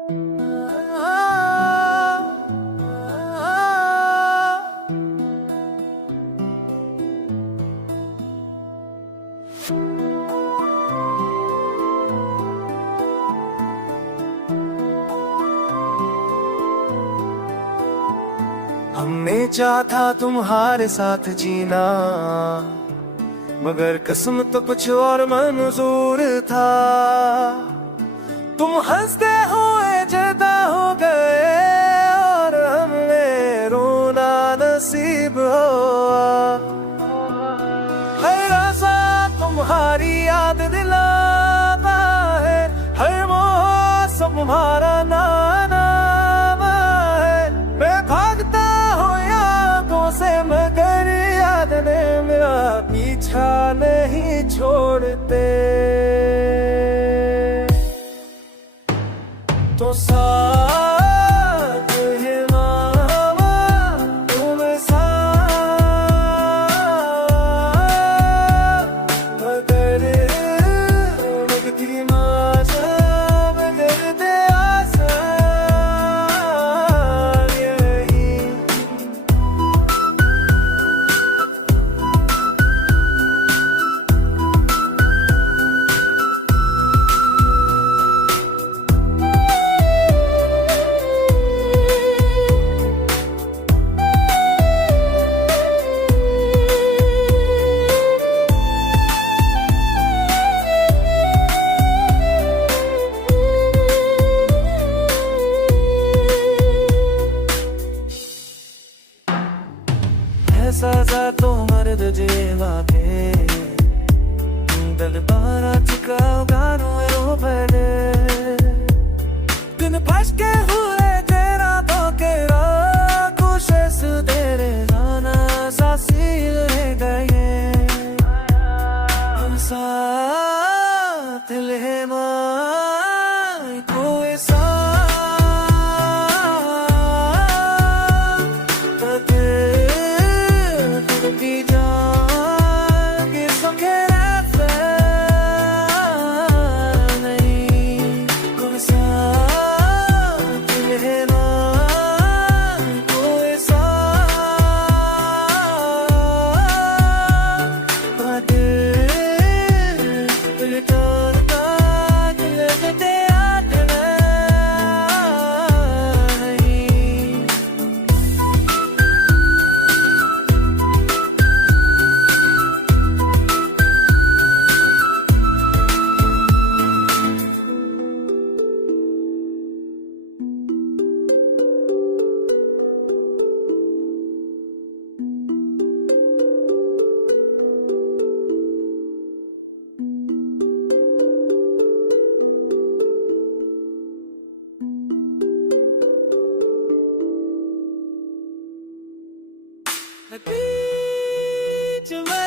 हमने चाहा तुम्हारे साथ जीना, मगर किस्मत तो कुछ और मंजूर था। तुम हंसते हुए जुदा हो गए और हमने रोना नसीब हुआ। हर रासा तुम्हारी याद दिलाता है, हर मौसम तुम्हारा नाना है। मैं भागता हूँ यादों से मगर याद ने मेरा पीछा नहीं छोड़ते। तो साथ है मामा तुम साथ, मगर लगती माजा मगर दे आसान यही। सजा तो मर्द जेवा के दिल बारा चुकाओ गानों रो बने दिन फंस के हुए तेरा तो केरा खुशस तेरे जाना सासी रह गए। हम साथ ले माई कोई सा बीच में